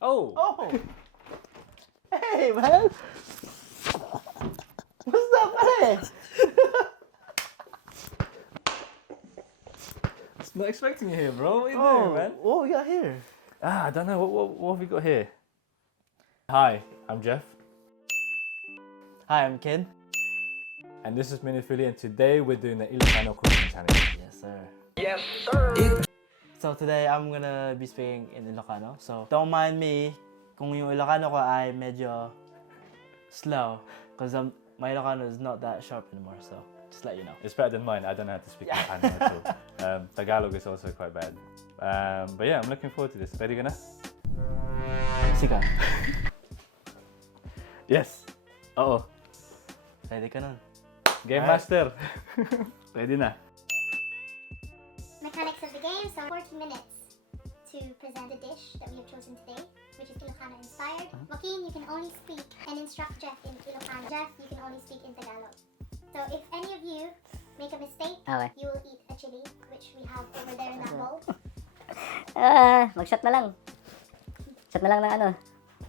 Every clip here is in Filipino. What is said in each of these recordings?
Oh! Oh! Hey, man! What's up, pare? I was not expecting you here, bro. What are you Oh, doing, man? what we got here? I don't know. What have we got here? Hi, I'm Jeff. Hi, I'm Ken. And this is Minifili, and today we're doing the Ilocano cooking challenge. Yes, sir. Yes, sir! So today, I'm gonna be speaking in Ilocano. So, don't mind me kung yung Ilocano ko ay medyo slow. Because my Ilocano is not that sharp anymore, so just let you know. It's better than mine. I don't know how to speak Ilocano at all. Tagalog is also quite bad. But yeah, I'm looking forward to this. Ready ka na? Sika. Yes. Oo. Ready ka nun? Game Alright. Master. Ready na. Mechanics of the game, so 40 minutes to present the dish that we have chosen today, which is Ilocano inspired. Joaquin, you can only speak and instruct Jeff in Ilocano. Jeff, you can only speak in Tagalog. So if any of you make a mistake, Okay. you will eat a chili, which we have over there in that bowl. Mag-shot na lang. Shot na lang ng ano.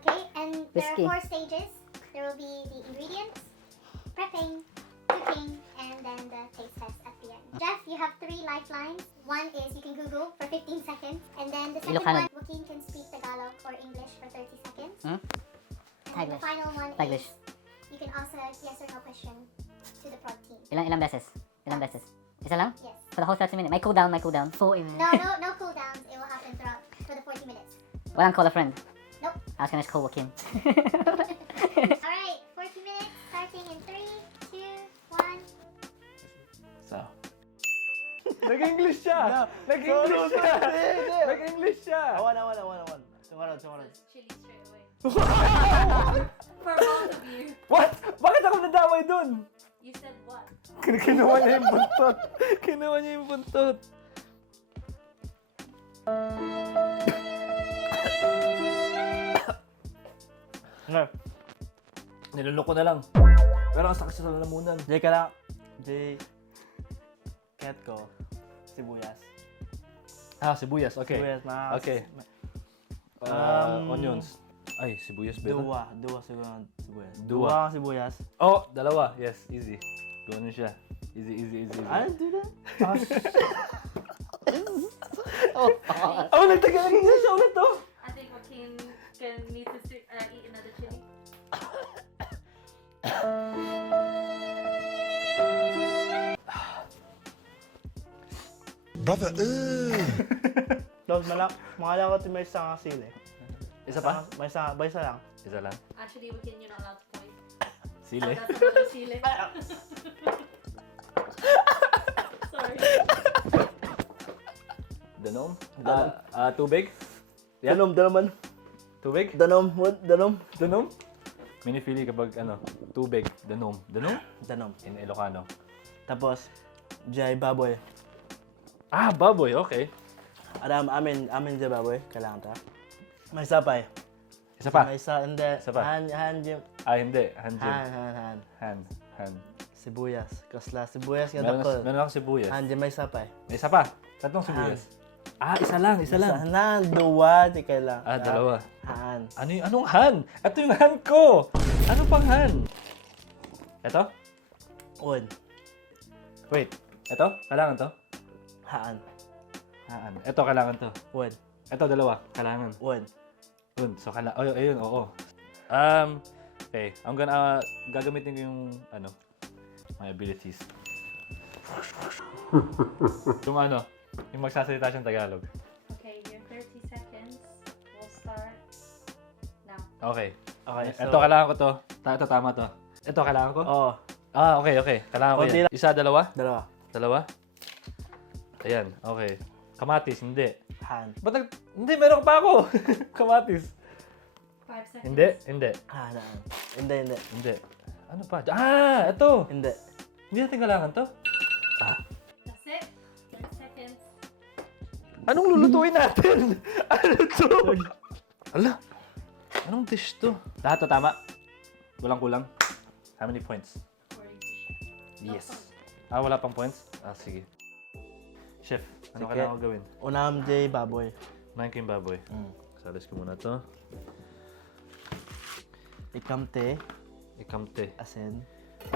Okay, and there Whiskey. are 4 stages. There will be the ingredients, prepping, cooking, and then the taste test at the end. Jeff, you have 3 lifelines. One is you can Google for 15 seconds, and then the second Ilocano. one, Joaquin can speak Tagalog or English for 30 seconds. Hmm? And then the Taglish. final one Taglish. is you can ask a yes or no question to the prod team. Ilang beses? Ilang beses? Isa lang? Yes. For the whole 30 minutes. May cooldown. 40 minutes. No cooldowns. It will happen throughout for the 40 minutes. Walang call a friend. Nope. I was gonna call Joaquin. All right, 40 minutes starting in 3, 2, 1. So. Nag-English siya! No. Nag-English Sorry, siya! sorry. Hindi. Nag-English siya! Awan. Sumarad. Chili straight away. For both of you. What? Bakit ako nadamay dun? You said what? Kinuha niya yung buntot. Kinuha niya yung buntot. Okay. Niluloko na lang. Pero ang sakit sa lalamunan. J ka lang. J. Cat ko. Sibuyas. Ah, sibuyas. Okay. Sibuyas na. Okay. Onions. Ay, sibuyas ba ito? Dua siguro ang sibuyas. Dua. Dua ang sibuyas. Oh, dalawa. Yes, easy. Gano'n siya. Easy. I didn't do that. Oh, nagtagal-English siya ulit to. I think Joaquin can need to eat another chili. Brother, Close malak. Mga ko may isang sili. Isa pa? May isa lang. Isa lang. Actually, Joaquin, you're not allowed to point. Sili. That's another chili. Sorry. Danom? Tubig? Yeah? Danom. Tubig? Danom. Danom? Minifili kapag tubig. Danom. Danom? Danom. In Ilocano. Tapos, Jay baboy. Ah, baboy. Okay. Amin Jay baboy. Kailangan ta. May sapay. Isa pa? May isa, hindi. Isa pa? Han, Jim. Ah, hindi. Han. Han. Sibuyas. Kasla. Sibuyas nga Meron dako. ako sibuyas. Han, Jim may sapay. May isa pa. Tatlong sibuyas. Ah, isa lang. Han, dua, di kailang. Ah, dalawa. Han. Anong han? Ito yung han ko! Ano pang han? Ito? Un. Wait. Ito? Kailangan to? Han. Han. Ito, kailangan to. Un. Ito, dalawa. Kailangan. Un. Yun. So, ayun, oo. Okay. I'm gonna, gagamitin ko yung, my abilities. yung magsasalita siyang Tagalog. Okay, your 30 seconds will start now. Okay. Okay, so. Ito, kailangan ko to. Ito, tama to. Ito, kailangan ko? Oo. Ah, okay. Kailangan ko Konti yan. lang. Isa, dalawa? Dalawa. Ayan, okay. Kamatis, hindi. Han. Hindi, meron pa ako. Kamatis. 5 seconds. Hindi. Han. Hindi. Hindi. Ano pa? Ah, ito. Hindi. Hindi natin kailangan to. That's it. 30 seconds. Anong lulutuin natin? Ano to? Ala, anong dish to? Lahat to tama? Walang kulang? How many points? According to Chef. No Yes. point. Ah, wala pang points? Ah, sige. Chef, ano Sige. kailangan ko gawin? Unam J baboy. Kumain ko yung baboy. Salis ko muna to. Ikamte, Ikamte. asin,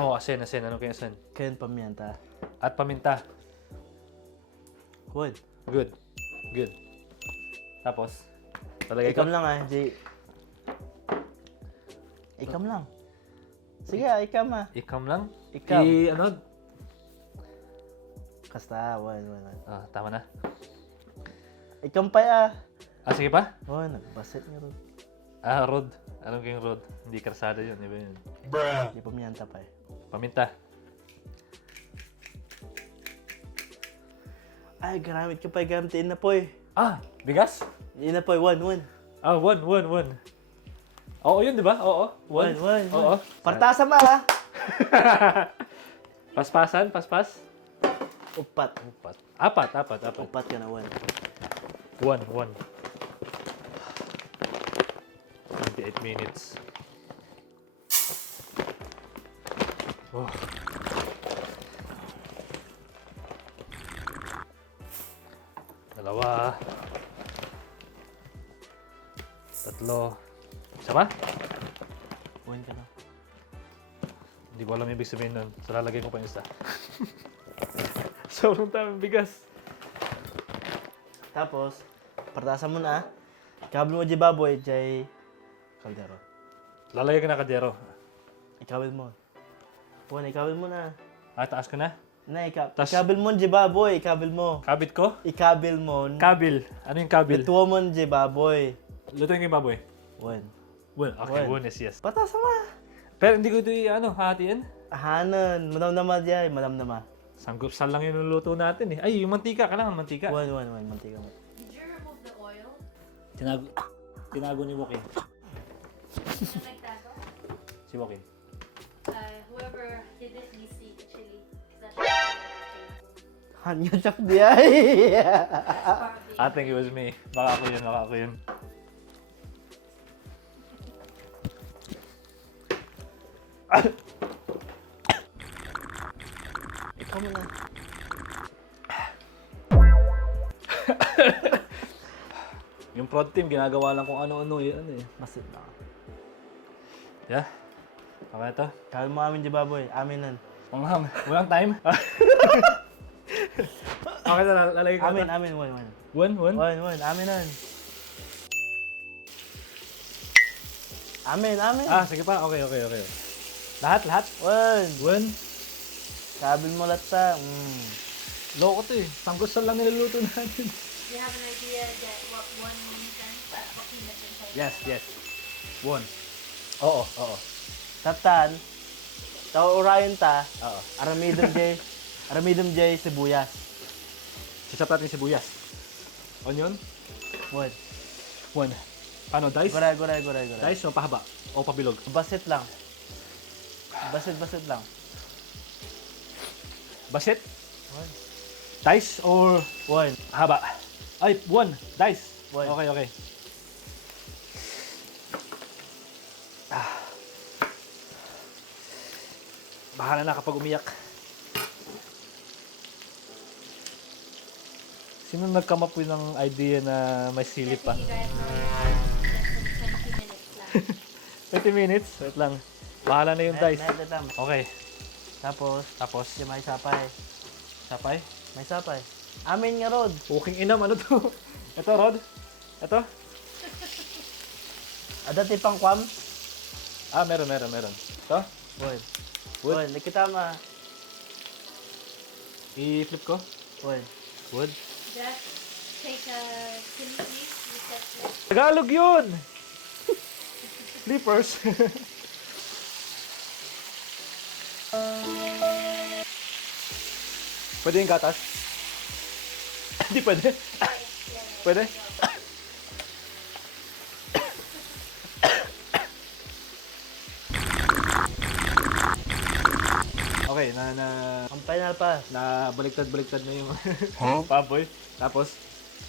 Oh, asin. Ano kaya asin? ken pamienta. At paminta. Good. Good. Tapos, talagay ko. Ikam lang Jay. Ikam lang. Sige, ikam Ikam lang? Ikam. Ano? Kasta, one. Ah, tama na. Ikam pa Sige pa? nagbasit nga ron. Rod. Alam ko yung rod. Hindi karsada yun. Iba yun. Di pamienta pa Paminta. Ay, garamit ka pa gamtiin na poy. Bigas? Yun na poy, one. One. Oo, yun, di ba? Oo. One. Oo. Partasa ma Paspas. Upat. Apat. Upat ka na, one. One. 28 minutes. Oh. Dalawa. Tatlo. Isa pa? One ka na. Hindi ko alam yung ibig sabihin nun. So, lalagay ko pa yung isa. Sobrang daming bigas. Tapos, partasa mo na. Ikabel mo, baboy, jay kaldero. Lalagay ko na kadero. Ikabel mo. One, ikabel mo na. Taas ko na. Na, Tas- ikabel mo, baboy, ikabel mo. Kabit ko? Ikabel mo. Kabil. Ano yung kabil? Lutuwa mo, baboy. Lutuin ko yung baboy. One. Okay, One. one is yes. Partasa ma. Pero hindi ko ito hahatiin. Ahanan, madam-dama diyan, madam-dama. Sanggupsal lang yung luluto natin eh. Ay, yung mantika. Kailangan mantika. One, mantika mo. Did you remove the oil? Tinago ni Wokin. Sino nagtago? Si Wokin. Whoever did it needs to eat the chili. Because that's Hanya chak diyan. I think it was me. Baka ako yun. Ikaw mo na. Yung prod team, ginagawa lang kung ano-ano yun eh. Masit na. Yeah? Okay ito? Kawin mo amin, baboy. Amin nan. Walang time? Okay na, lalagay ko ito. Amin. One? One. Amin nan. Amin. Sige pa. Okay. Lahat? One. One? Kabil mo lahat sa. Loko to eh. Sanggusal lang niluluto natin. Do you have an idea that what one means then? What he has been told? Yes. One. Oo. Tatan. Tao urayon ta. Oo. Aramidom jay sibuyas. Sisap natin sibuyas. Onion? One. Paano? Dice? Guray. Dice o pahaba? O pabilog? Basit lang. Basit lang. Basit? One. Dice or One. haba? Ay, one. Dice. One. Okay. Bahala na kapag umiyak. Sino nag-come up with ng idea na may silip pa? You guys know less than 20 minutes left. 20 minutes? Wait lang. Bahala na yung dice. Tam. Okay. Tapos, di may sapay. Sapay? May sapay. Amin nga, Rod. Puking inam. Ano to? Ito, Rod? Ito? Adati pang kwam. Meron. Ito? One. Wood? One. Nakita ma. I-flip ko? One. Wood? Just take a chili piece, reset it. Tagalog yun! Flippers. Pwede yung gatas? Hindi pwede. Pwede? Okay, Ang final pa. na baliktad na yung baboy. Tapos,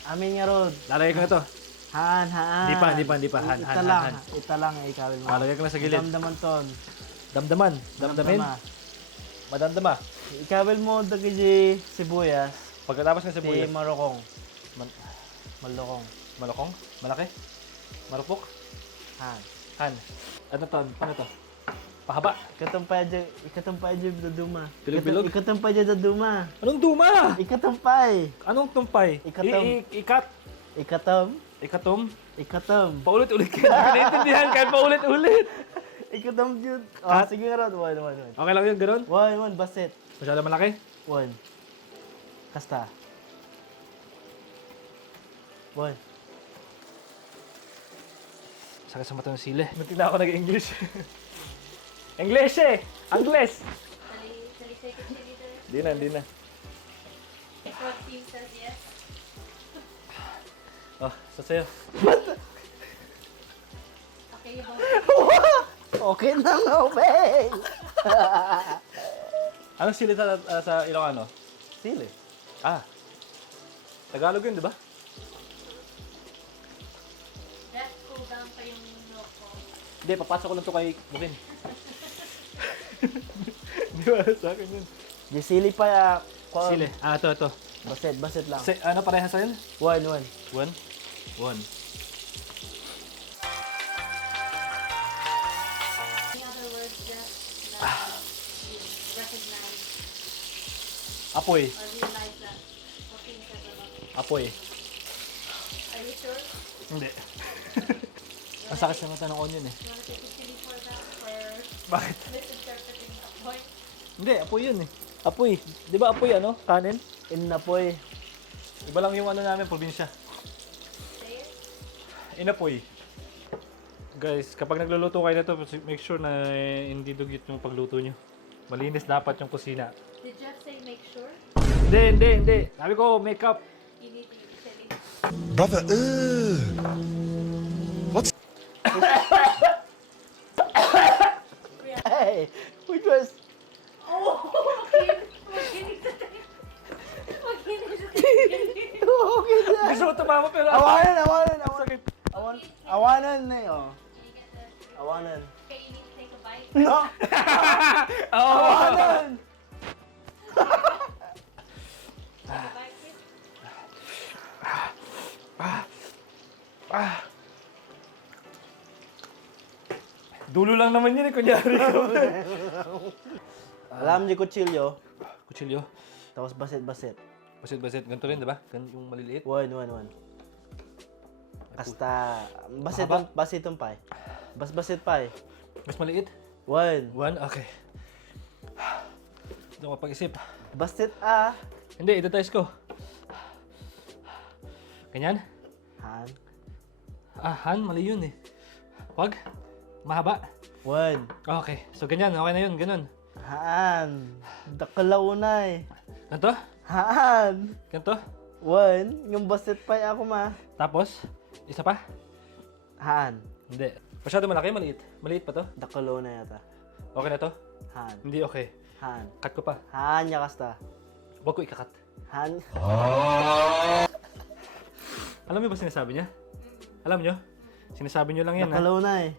Amin nga, Rod. lalagay ko na to. Han. Hindi pa. Han. Ita lang ay ikawin mo. Lalagay ko na sa gilid. Damdaman ton. Damdamin. Madamdama. Ikawin mo dagi sibuyas. Pagkatapos ng Si sibuyas. marokong. Malokong. Malokong? Malaki? Marupok? Han. Han. Ano to? Paano to? Pahaba. Ikatampay dyan daduma. Bilog-bilog? Ikatampay dyan daduma. Anong duma? Ikatampay. Anong tumpay? Ikatom. Ikat. Ikatom. Ikatom. Ikatom. Paulit-ulit ka. Hindi ko naintindihan kahit paulit-ulit. Ikatom yun. Cut. Sige nga ron. One. Okay lang yun, ganun? One, basit. Masyado malaki? One. Kasta. One. Sakit sa mata ng sili. Muntik na ako nag-English. English eh! Angles! Shall we take a chili there? Hindi na. If what team says yes. Oh, sa'yo. Okay, you both. Okay na nga, Beng. Anong sili sa Ilocano? Sili. Ah. Tagalog yun, di ba? Just cool down pa yung milk ko. Hindi, papasok ko lang to kay Bukin. Di ba? Sa akin yun. Di sili pa ya. Sili. Ah, ito. Basit lang. Ano parehas sa yun? One. One. Any other words just that you recognize Apoy. or realize that Joaquin says a lot? Apoy. Are you sure? Hindi. Ang sakit sa mata ng onion eh. You wanna take a chili for that? For Bakit? misinterpreting a point? Hindi, apoy yun eh. Apoy. Di ba apoy ano? Kanin? Inapoy. Iba lang yung ano namin, probinsya. Say it. Inapoy. Guys, kapag nagluluto kayo nito, make sure na hindi dugyot yung pagluto nyo. Malinis dapat yung kusina. Did Jeff say make sure? Hindi. Sabi ko, makeup. You need to eat chili. Brother, Hey, which was... Oh, Joaquin! Okay na. Gusto ko tumama pero... Awanan. Sakit. Awanan na yun. Can you get the... Awanan. Okay, you need to take a bite. No! Oo. Awanan! Take a bite, kid. Dulo lang naman yun eh, kunyari ko. Alam niyo kutsilyo, Kutsilyo. tapos basit-basit. Basit. Ganito rin, di ba? Ganito yung maliliit. One. Kasta, basitong pie. Basit pie. Mas maliit. One. Okay. Hindi ako pag-isip. Basit Hindi, ito-test ko. Ganyan? Han. Han, mali yun eh. Wag. Mahaba. One. Okay. So, ganyan. Okay na yun. Ganun. Han. Dakalaw na eh. Ganito? Han. Ganito? One. Yung basit pie ako Tapos, isa pa? Han. Hindi. Masyado malaki, maliit. Maliit pa to? Dakalaw na yata. Okay na to? Han. Hindi okay. Han. Cut ko pa. Han niya kasta. Huwag ko ikakat. Han. Alam niyo ba sinasabi niya? Alam niyo? Sinasabi niyo lang yan ha? Dakalaw na eh.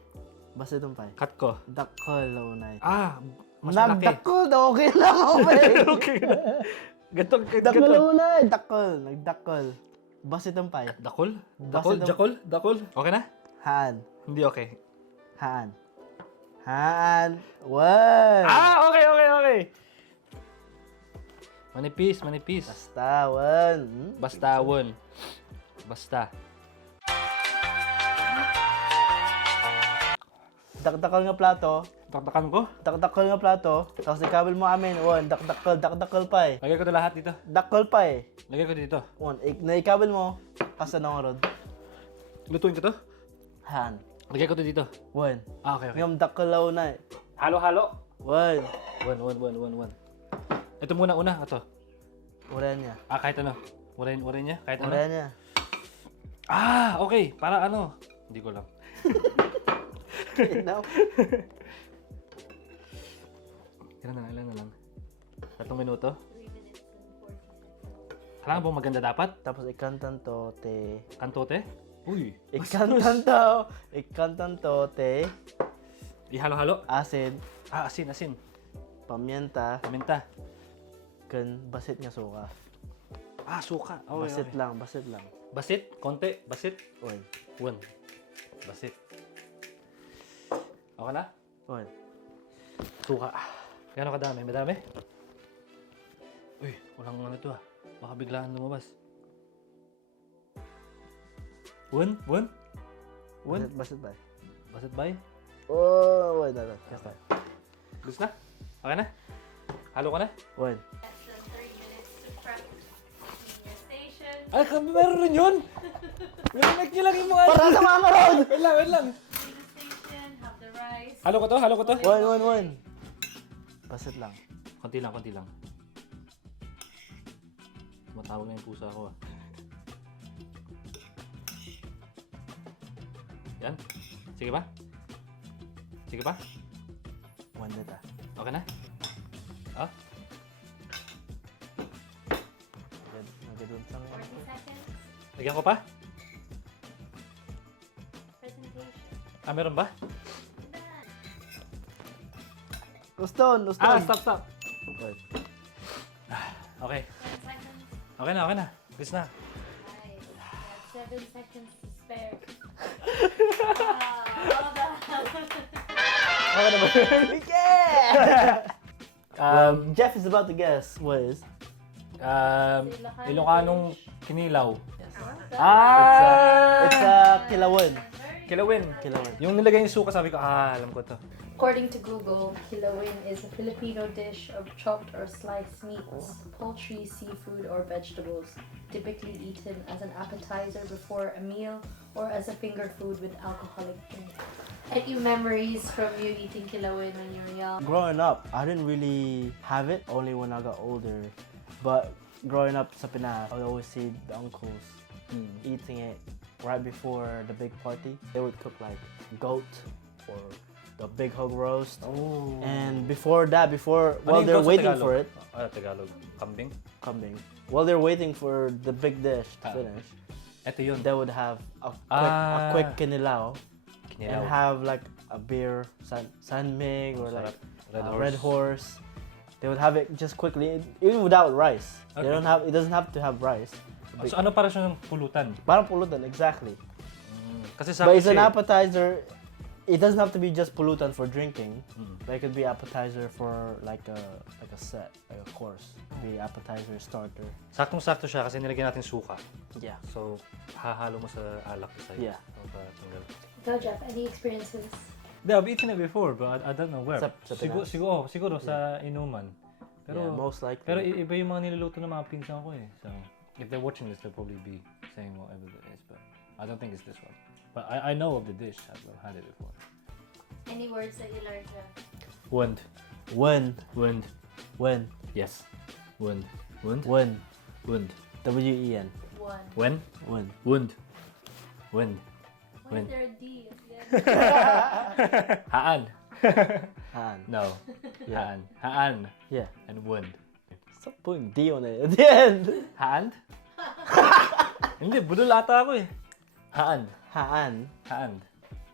Basitong pie. Cut ko. Dakalaw na eh. Mas malaki. Nagdakol daw, okay lang ako eh. Okay na. Ganto. Dakalaw na eh. Nagdakol. Basitong pie. Dakol? Basit ang- Dakol? Okay na? Han. Hindi okay. Han. One. Okay. Manipis. Basta, one. Basta, one. Basta. Dakdakal nga plato. Taktakan ko. Dakdakal nga plato. Tapos ikabel mo amin. One. Dakdakal pa eh. Lagay ko na lahat dito. Dakal pa eh. Lagay ko dito. One. Naikabel mo. Kasa nang rod. Lutuin ko to. Han. Lagay ko to dito. One. Okay. Ngam dakalaw na eh. Halo. One. One. Ito muna, una. Ito. Wala niya. Kahit ano. Urin niya. Kahit ano. Wala niya. Okay. Para ano. Hindi ko lang. Now. Ilan na lang. 3 minuto. 3 minutes and 40 seconds. Kailangan bang maganda dapat? Tapos ikantan to, te. Kantote? Uy. Ikantan to, te. Ihalo-halo. Asin. Asin. Pamienta. Paminta. Kan basit nga suka. Suka. Okay, Basit okay. lang. Basit? Konti? Basit? One. One. Basit. Okay na? One. Suka. Gano'ng kadami? Madami? Uy, walang ano to ah. Baka biglaan lumabas. One? One? One? Basit ba? Basit ba yun? Oh, wait, no. Just that. Gusto na? Okay na? Halo ka na? One. Less than 3 minutes to prep your station. Ay, kami meron rin yun! Wait nyo lang yung mga... Para sa mga ron! Wait lang, wait lang. Clean the station, have the rice. Halo ko to, halo ko to. One. Basit lang. Konti lang, konti lang. Tumatawag na yung pusa ko ah. Yan. Sige ba? Sige ba? One dito. Okay na? Ah? Nagdadun lang. 40 seconds. Lagyan ko pa? Presentation. Ah, meron ba? Done. Uston. Ah, stop. Wait. Okay. 10 seconds. Okay na. Gusto na. Nice. You have 7 seconds to spare. Well done. Okay na ba? Yeah! Jeff is about to guess what is. Ilocanong kinilaw. It's kilawin. Kilawin. Kilawin. Yung nilagay yung suka, sabi ko, alam ko to. According to Google, kilawin is a Filipino dish of chopped or sliced meats, poultry, seafood, or vegetables, typically eaten as an appetizer before a meal or as a finger food with alcoholic drink. Any memories from you eating kilawin when you were young? Growing up, I didn't really have it, only when I got older. But growing up sa Pinas, I would always see the uncles eating it right before the big party. They would cook like goat or the big hog roast. Oh. And before that, while they're waiting for it, Tagalog. Kambing? kambing, while they're waiting for the big dish to finish, Ito yun. they would have a quick kinilaw and Kinilaw. have like a beer, sanmig or like red horse. They would have it just quickly, even without rice. Okay. It doesn't have to have rice. So ano para siyang pulutan? Parang pulutan, exactly. Kasi sa But it's an appetizer. It doesn't have to be just pulutan for drinking. But it could be appetizer for like a set, like a course. Be appetizer, starter. Saktong-sakto siya kasi nilagyan natin suka. Yeah. So, hahalo mo sa alak isa. Yeah. Tanggal. Go, Jeff. Any experiences? Yeah, I've eaten it before, but I don't know where. Sa Pinas? Siguro sa inuman. Pero, Yeah, most likely. Pero iba yung mga niluluto ng mga pinsan ko eh. So, if they're watching this, they'll probably be saying whatever it is. But I don't think it's this one. But I know of the dish. I've had it before. Any words that you learned, Jeff? Wind. When. Yes. Wind. Wind. W-E-N. One. When? When. Wind. Wind. Why When? is there a D at the end? Haan. Han. No. Yeah. Haan. Haan. Yeah. And wind. Stop putting D on it at the end. Haan? Hindi, budol ata ako eh. Haan. Haan. Haan.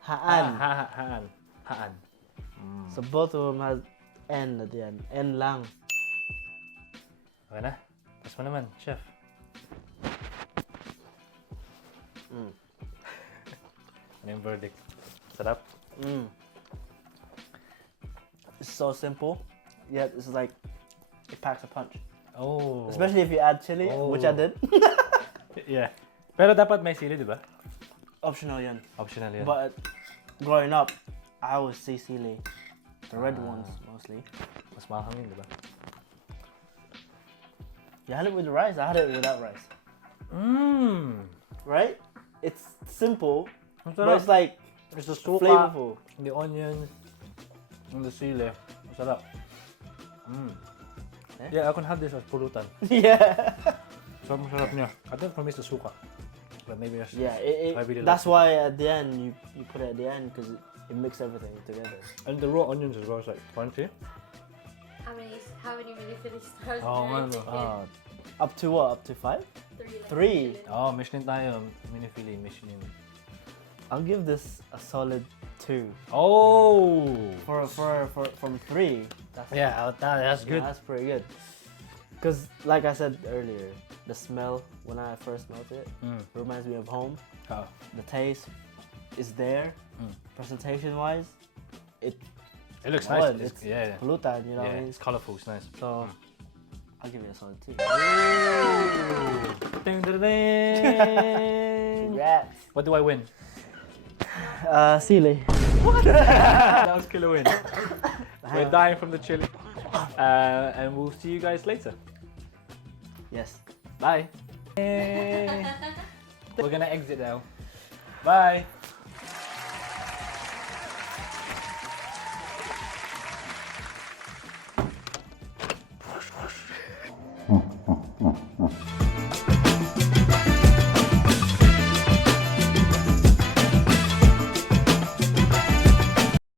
Haan. Haan. Haan. So both of them has N at the end. N lang. Okay na. Tapos mo naman, chef. Ano yung verdict? Sarap? It's so simple, yet it's like it packs a punch. Oh. Especially if you add chili, which I did. Yeah. Pero dapat may sili, di ba? Optional yan. Optional yan. But growing up, I always see sili. The red ones mostly. Mas mahang yun, di ba? You had it with rice. I had it without rice. Right? It's simple, Ang but sarap. it's like It's the suka, flavorful. the onions, and the sili. Ang sarap. Yeah, I can have this as pulutan. Yeah. Sobrang sarap niya. I think for me it's the suka. But maybe that's Yeah. I really That's like why at the end you put it at the end because it mixes everything together. And the raw onions as well is like crunchy. How many mini-Philly stars? Oh, did I man. give it? Up to what? Up to 5? 3. Like 3. Michelin. Oh, Michelin tayo. Mini-Philly, Michelin. I'll give this a solid 2. Oh! From 3. Yeah, that's good. Yeah, that's pretty good. Because, like I said earlier, the smell when I first smelled it reminds me of home. Oh. The taste, is there, Mm. presentation-wise. It looks Solid. nice. It's Yeah. pulutan, you know. Yeah, it's colourful. It's nice. So I'll give it a solid 2. Ding, ding, ding. Congrats. What do I win? Sili. That was killer win. We're dying from the chili. And we'll see you guys later. Yes. Bye. We're gonna exit now. Bye.